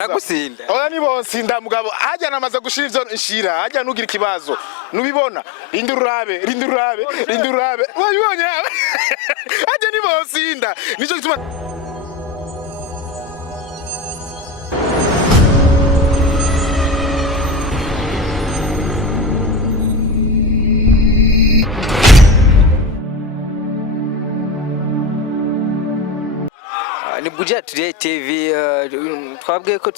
Nagusinda. Oya nibonsinda mugabo hajya namaze gushira ivyo nshira hajya nugira ikibazo nubibona rindurabe wabibonye hajya nibonsinda nico gituma ni Buja Today TV twabwiye ko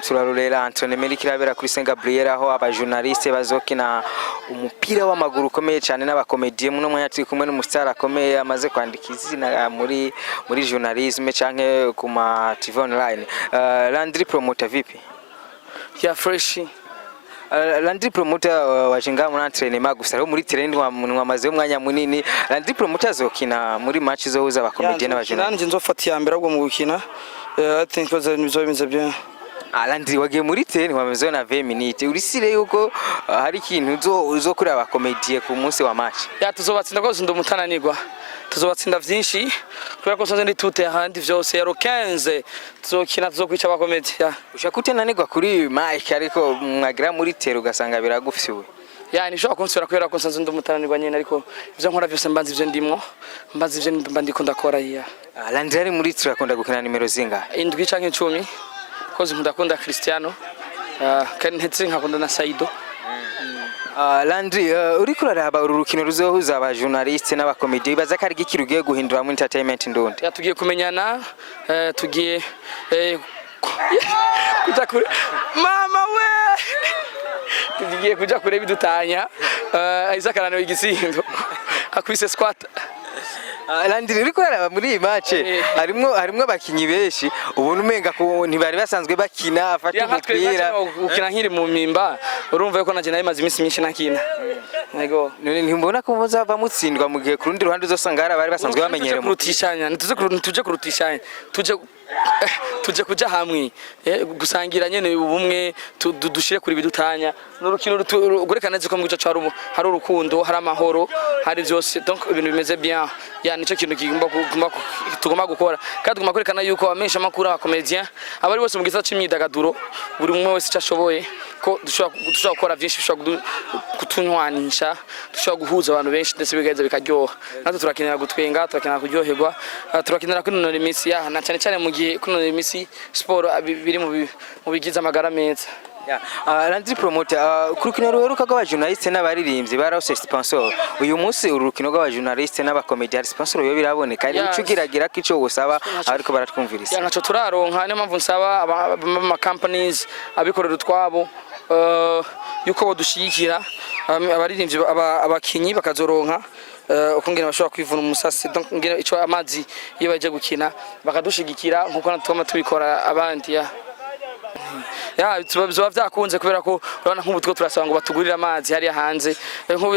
turarurera Entrennement kirabera kuri Saint Gabriel aho abajournaliste bazokina umupira w'amaguru ukomeye cyane n'abakomedie muno mwanya turi kumwe n'umustar akomeye amaze kwandika izina muri journalisme canke ku ma TV online. Landry Promoter vipi? Ya fresh. Landry Promoter wajinga muri Entrennement gusa muri terrain mwamaze umwanya munini. Landry Promoter azokina muri match zo huza abakomedie n'abajournaliste. Nanje nzofata ya mbere ubwo mu gukina. I think bizobimeze bien. Landry wagiye muri terrain wamaze na 20 minutes. Urisire yuko hari ikintu uzokora abakomedie ku munsi wa match. Ya tuzobatsinda rwose ndumutananirwa. Tuzobatsinda vyinshi kubera ko sonze ndi tute ahandi vyose yaro 15 tuzokina tuzokwica abakomedie. Ushakute nanirwa kuri mic ariko mwagira muri terrain ugasanga biragufyiwe. Ya ni shaka kunsura kubera ko sonze ndumutananirwa nyene ariko ivyo nkora vyose mbanzi ivyo ndimwo mbanzi ivyo mbandiko ndakora ya. Landry ari muri turakunda gukina nimero zinga? Indwi canke 10 kozi ndakunda Cristiano kandi ntetse nkakunda na Saido. Landry uriko uraraba urukino ruzohuza abajournaliste n'abakomedie baza kari gikirugiye guhindura mu entertainment ndundi. Ya tugiye kumenyana tugiye kuja kure mama we tugiye kuja kure bidutanya isakarano igisindo akwise squat. Landry uriko uraraba muri iyi match harimwo abakinyi benshi ubuntu umenga ko ntibari basanzwe bakina afata umupira ukina nkiri mu mimba urumva yuko naje nayimaze iminsi myinshi nakina. Nego ntimbona ko muzava mutsindwa mu gihe kurundi ruhande uzosanga hari abari basanzwe bamenyere mu kurutishanya tuje kurutishanya tuje kuja hamwe gusangira nyene ubumwe dushire kuri bidutanya n'urukino gurekana ziko mu gice cya hari urukundo hari amahoro hari byose donc ibintu bimeze bien ya nico kintu tugomba gukora kandi tugomba kwerekana yuko amesha makuru abakomedien abari bose mu gisata c'imyidagaduro buri umwe wese cyashoboye ko dushobora gukora byinshi dushobora kutunywanisha dushobora guhuza abantu benshi ndetse bigaheza bikaryoha natwe turakenera gutwenga turakenera kuryoherwa turakenera kwinonora imitsi ya na cyane mu gihe kunonora imitsi sport biri mu bigize amagara meza. Landry Promoter kurukino ruheruka rw'abajournaliste n'abaririmbyi barose sponsor uyu munsi urukino rw'abajournaliste n'abakomedie sponsor yo biraboneka ari ucugiragira ko ico gusaba ariko baratwumvirisa naco turaronka niyo mpamvu nsaba ama companies abikorera utwabo yuko bodushigikira abaririmbyi abakinyi bakazoronka ukongera bashobora kwivuna umusasi donc ngira ico amazi iyo baje gukina bakadushigikira nkuko natuma tubikora abandi ya tuba byakunze kubera ko urabona nk'ubutwe turasaba ngo batugurire amazi hari hanze nk'ubu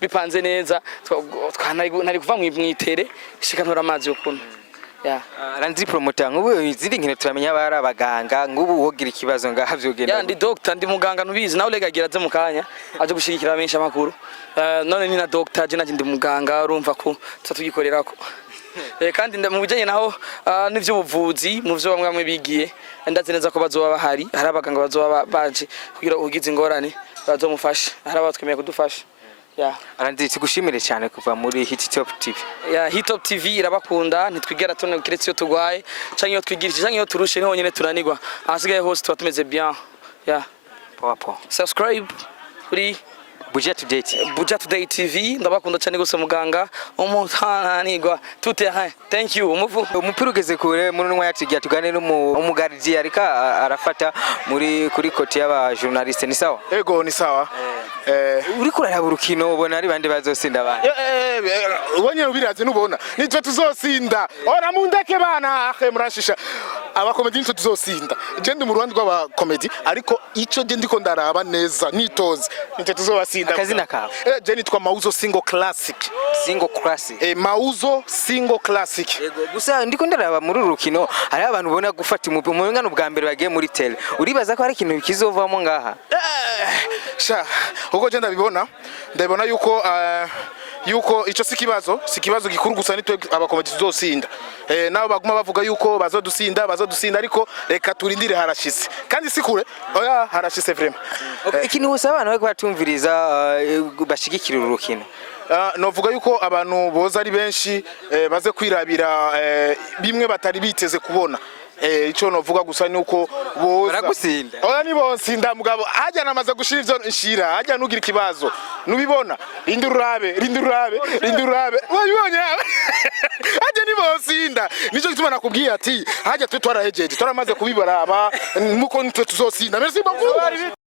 bipanze neza nari kuva mu itere shikanura amazi yo kunywa. Landry Promoter nk'ubu izindi nkino turamenya bari abaganga nk'ubu wogira ikibazo ngahavyo genda. Ya ndi doctor ndi muganga nubizi nawe legagira ze mukanya aje gushigikira benshi amakuru none ni na doctor je ndi muganga urumva ko tugikorerako kandi mu bijanye naho n'ivy'ubuvuzi mu byo bamwe bigiye ndazi neza ko bazoba bahari hari abaganga bazoba baje kugira ugize ingorane bazomufasha hari abatwemeye kudufasha. Landry tugushimire cyane kuva muri Hit Top TV. Hit Top TV irabakunda ntitwigera tone kiretse yo tugwaye canke yo twigirije canke yo turushe niho nyene turanigwa ahasigaye hose tuba tumeze bien. Popo subscribe kuri Buja Today TV ndabakunda cyane gose muganga umutananirwa tuterrain. Thank you. Umupira ugeze kure muri nwa yatigiye tugane n'umugariji arika arafata kuri kote y'aba journaliste ni sawa? Ego ni sawa. Uri kuraraba urukino ubona ari bande bazosinda abandi? Ubonye ubiraze nubona nitwe tuzosinda ora mundeke bana murashisha abakomedi nitwe tuzosinda je ndi mu Rwanda rw'abakomedi ariko ico je ndiko ndaraba neza nitoze nitwe tuzobasinda. Akazina kawe? Je nitwa Mauzo Single Classic. Single Classic. Mauzo Single Classic. Yego gusa ndiko ndaraba muri urukino hari abantu ubona gufata umupira mu ngano bwa mbere bagiye muri tele uribaza ko hari ikintu kizovamo ngaha? sha uko je ndabibona yuko ico si kibazo gikuru gusa nitwe abakomedi tuzosinda nabo baguma bavuga yuko bazodusinda ariko reka turindire harashise kandi sikure oya harashise vraiment ikintu usaba abantu bariko batumviriza bashigikira urukino novuga yuko abantu boza ari benshi baze kwirabira bimwe batari biteze kubona ico novuga gusa nuko boza baragusinda oya ni bonsinda mugabo hajya namaze gushira ivyo nshira hajya nugira ikibazo nubibona rindurabe wabibonye hajya ni bonsinda nico gituma nakubwiye ati hajya twe twarahejeje twaramaze kubibaraba muko nitwe tuzosinda merci beaucoup